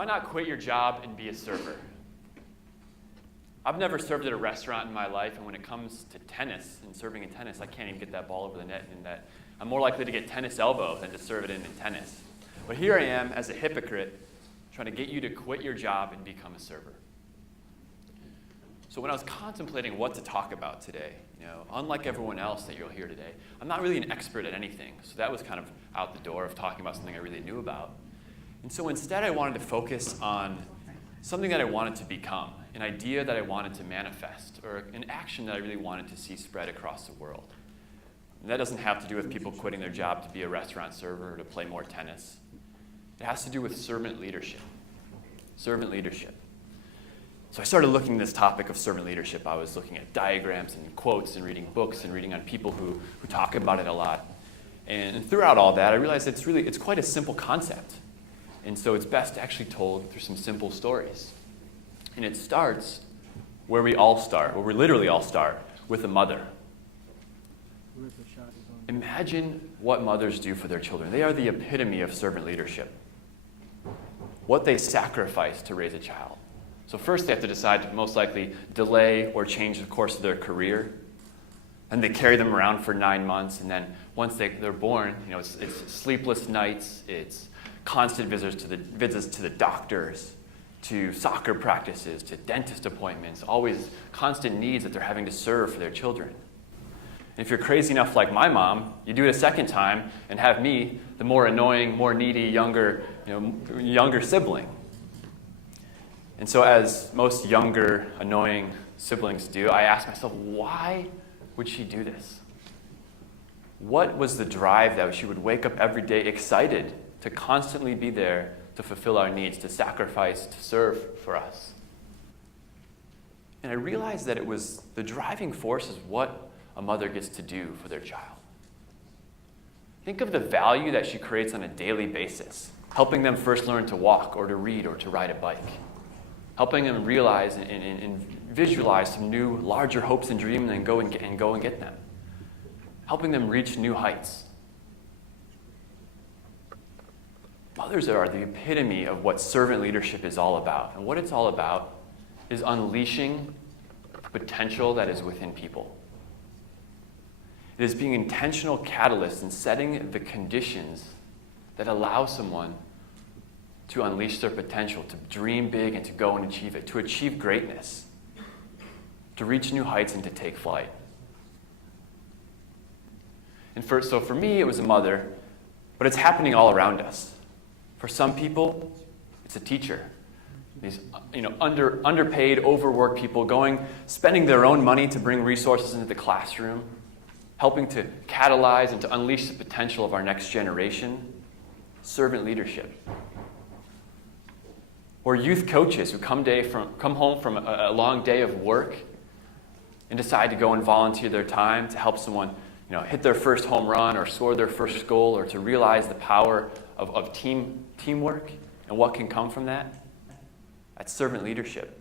Why not quit your job and be a server? I've never served at a restaurant in my life, and when it comes to tennis and serving in tennis, I can't even get that ball over the net, and that I'm more likely to get tennis elbow than to serve it in tennis. But here I am as a hypocrite trying to get you to quit your job and become a server. So when I was contemplating what to talk about today, unlike everyone else that you'll hear today, I'm not really an expert at anything. So that was kind of out the door of talking about something I really knew about. And so instead I wanted to focus on something that I wanted to become, an idea that I wanted to manifest, or an action that I really wanted to see spread across the world. And that doesn't have to do with people quitting their job to be a restaurant server or to play more tennis. It has to do with servant leadership. Servant leadership. So I started looking at this topic of servant leadership. I was looking at diagrams and quotes and reading books and reading on people who talk about it a lot. And throughout all that, I realized it's quite a simple concept. And so it's best actually told through some simple stories. And it starts where we all start, where we literally all start, with a mother. Imagine what mothers do for their children. They are the epitome of servant leadership. What they sacrifice to raise a child. So first they have to decide to most likely delay or change the course of their career. And they carry them around for 9 months. And then once they're born, it's sleepless nights, it's constant visits to the doctors, to soccer practices, to dentist appointments, always constant needs that they're having to serve for their children. And if you're crazy enough like my mom, you do it a second time and have me, the more annoying, more needy, younger sibling. And so as most younger, annoying siblings do, I ask myself, why would she do this? What was the drive that she would wake up every day excited to constantly be there to fulfill our needs, to sacrifice, to serve for us? And I realized that the driving force is what a mother gets to do for their child. Think of the value that she creates on a daily basis, helping them first learn to walk or to read or to ride a bike, helping them realize and visualize some new, larger hopes and dreams and go and get them, helping them reach new heights. Mothers are the epitome of what servant leadership is all about. And what it's all about is unleashing the potential that is within people. It is being intentional catalysts and setting the conditions that allow someone to unleash their potential, to dream big and to go and achieve it, to achieve greatness, to reach new heights and to take flight. And so for me, it was a mother, but it's happening all around us. For some people, it's a teacher. These underpaid, overworked people spending their own money to bring resources into the classroom, helping to catalyze and to unleash the potential of our next generation. Servant leadership. Or youth coaches who come home from a long day of work and decide to go and volunteer their time to help someone hit their first home run or score their first goal, or to realize the power of teamwork and what can come from that. That's servant leadership.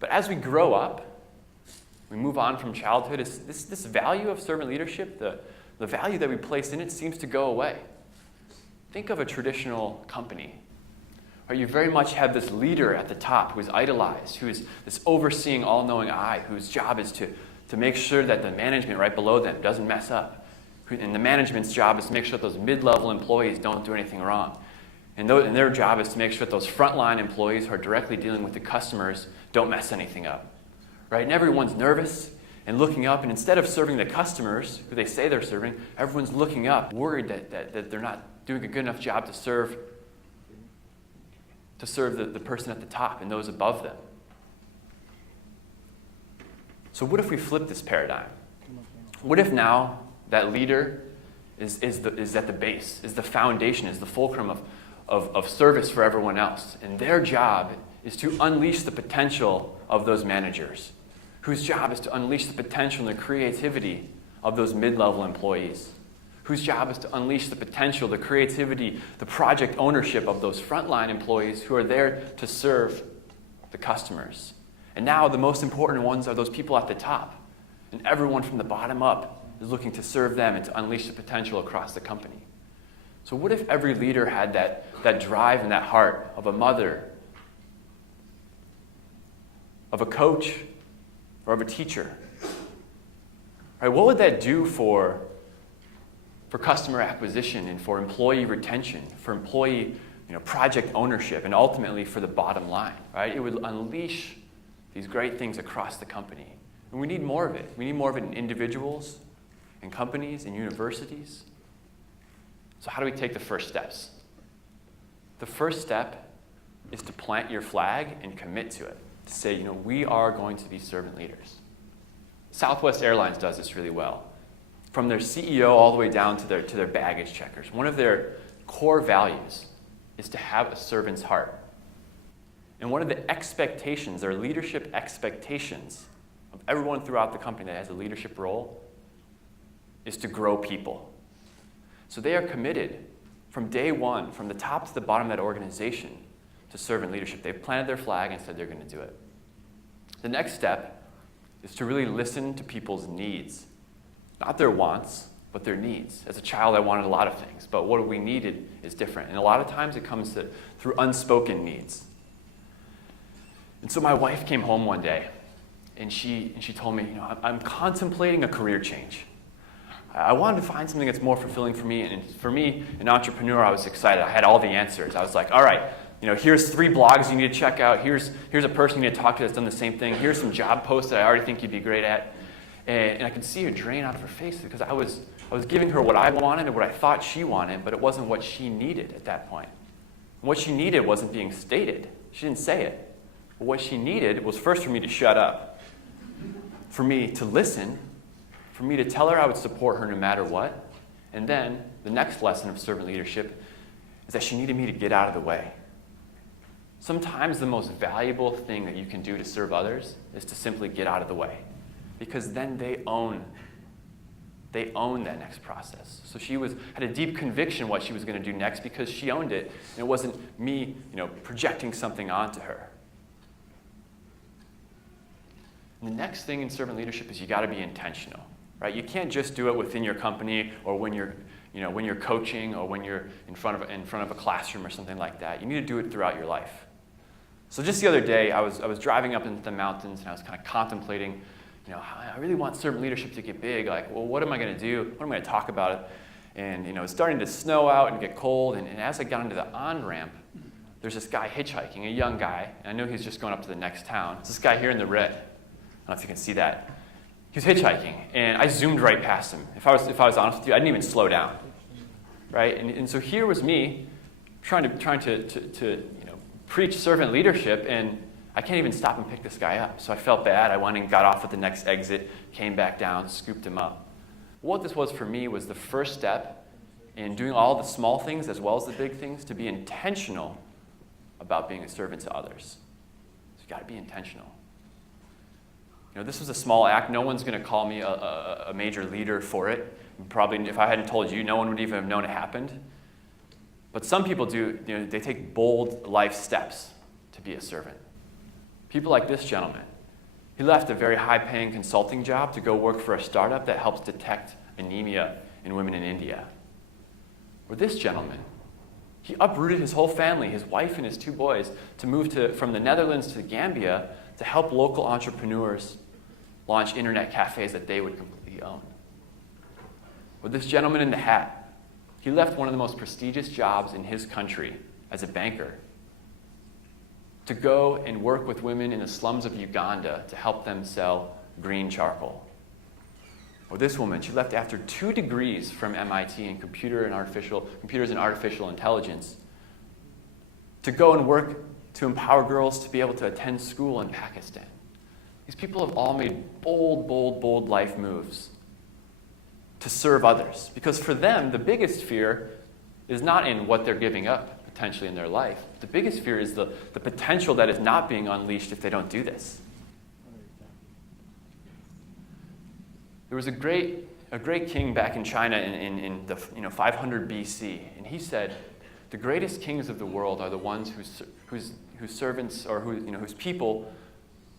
But as we grow up, we move on from childhood, this value of servant leadership, the value that we place in it seems to go away. Think of a traditional company. You very much have this leader at the top who is idolized, who is this overseeing, all-knowing eye, whose job is to make sure that the management right below them doesn't mess up. And the management's job is to make sure that those mid-level employees don't do anything wrong. And their job is to make sure that those frontline employees who are directly dealing with the customers don't mess anything up. Right? And everyone's nervous and looking up, and instead of serving the customers, who they say they're serving, everyone's looking up, worried that they're not doing a good enough job to serve the person at the top and those above them. So what if we flip this paradigm? What if now that leader is at the base, is the foundation, is the fulcrum of service for everyone else, and their job is to unleash the potential of those managers, whose job is to unleash the potential and the creativity of those mid-level employees, whose job is to unleash the potential, the creativity, the project ownership of those frontline employees who are there to serve the customers. And now the most important ones are those people at the top. And everyone from the bottom up is looking to serve them and to unleash the potential across the company. So what if every leader had that drive and that heart of a mother, of a coach, or of a teacher? Right, what would that do for customer acquisition and for employee retention, for employee project ownership, and ultimately for the bottom line? Right? It would unleash these great things across the company. And we need more of it. We need more of it in individuals, in companies, in universities. So how do we take the first steps? The first step is to plant your flag and commit to it. To say, we are going to be servant leaders. Southwest Airlines does this really well. From their CEO all the way down to their baggage checkers. One of their core values is to have a servant's heart. And one of the expectations, their leadership expectations of everyone throughout the company that has a leadership role is to grow people. So they are committed from day one, from the top to the bottom of that organization, to servant leadership. They've planted their flag and said they're going to do it. The next step is to really listen to people's needs. Not their wants, but their needs. As a child, I wanted a lot of things, but what we needed is different. And a lot of times it comes through unspoken needs. And so my wife came home one day, and she told me, I'm contemplating a career change. I wanted to find something that's more fulfilling for me, and for me, an entrepreneur, I was excited. I had all the answers. I was like, all right, here's 3 blogs you need to check out. Here's a person you need to talk to that's done the same thing. Here's some job posts that I already think you'd be great at. And I could see her drain out of her face because I was giving her what I wanted and what I thought she wanted, but it wasn't what she needed at that point. And what she needed wasn't being stated. She didn't say it. But what she needed was first for me to shut up, for me to listen, for me to tell her I would support her no matter what. And then the next lesson of servant leadership is that she needed me to get out of the way. Sometimes the most valuable thing that you can do to serve others is to simply get out of the way, because then they own that next process. So she had a deep conviction what she was going to do next because she owned it, and it wasn't me, projecting something onto her. And the next thing in servant leadership is you got to be intentional, right? You can't just do it within your company or when you're coaching or when you're in front of a classroom or something like that. You need to do it throughout your life. So just the other day, I was driving up into the mountains and I was kind of contemplating, I really want servant leadership to get big. Like, well, what am I going to do? What am I going to talk about? And it's starting to snow out and get cold. And as I got into the on-ramp, there's this guy hitchhiking, a young guy. And I knew he was just going up to the next town. It's this guy here in the red. I don't know if you can see that. He was hitchhiking, and I zoomed right past him. If I was honest with you, I didn't even slow down, right? And so here was me trying to preach servant leadership, and I can't even stop and pick this guy up. So I felt bad. I went and got off at the next exit, came back down, scooped him up. What this was for me was the first step in doing all the small things as well as the big things, to be intentional about being a servant to others. So you've got to be intentional. This was a small act. No one's going to call me a major leader for it. Probably, if I hadn't told you, no one would even have known it happened. But some people do. They take bold life steps to be a servant. People like this gentleman. He left a very high-paying consulting job to go work for a startup that helps detect anemia in women in India. Or this gentleman. He uprooted his whole family, his wife and his 2 boys, to move from the Netherlands to Gambia to help local entrepreneurs launch internet cafes that they would completely own. Or this gentleman in the hat. He left one of the most prestigious jobs in his country as a banker to go and work with women in the slums of Uganda to help them sell green charcoal. Or this woman, she left after 2 degrees from MIT in computers and artificial intelligence to go and work to empower girls to be able to attend school in Pakistan. These people have all made bold life moves to serve others. Because for them, the biggest fear is not in what they're giving up potentially in their life. The biggest fear is the potential that is not being unleashed if they don't do this. There was a great king back in China in the 500 BC, and he said, the greatest kings of the world are the ones whose servants or whose people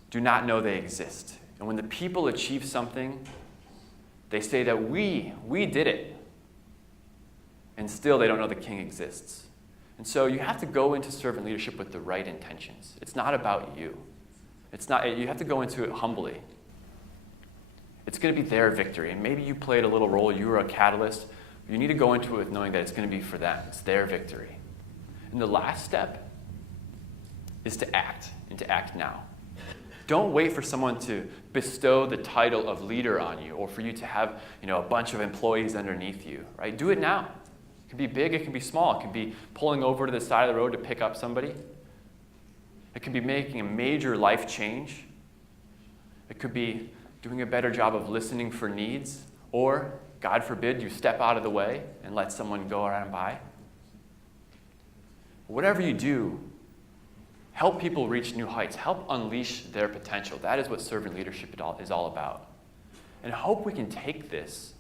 do not know they exist. And when the people achieve something, they say that we did it. and still they don't know the king exists. And so you have to go into servant leadership with the right intentions. It's not about you. You have to go into it humbly. It's going to be their victory, and maybe you played a little role, you were a catalyst. You need to go into it with knowing that it's going to be for them. It's their victory. And the last step is to act, and to act now. Don't wait for someone to bestow the title of leader on you, or for you to have, a bunch of employees underneath you, right? Do it now. It can be big, it can be small. It can be pulling over to the side of the road to pick up somebody. It could be making a major life change. It could be doing a better job of listening for needs, or, God forbid, you step out of the way and let someone go around by. Whatever you do, help people reach new heights. Help unleash their potential. That is what servant leadership is all about. And I hope we can take this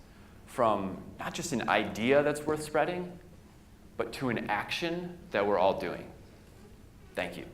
from not just an idea that's worth spreading, but to an action that we're all doing. Thank you.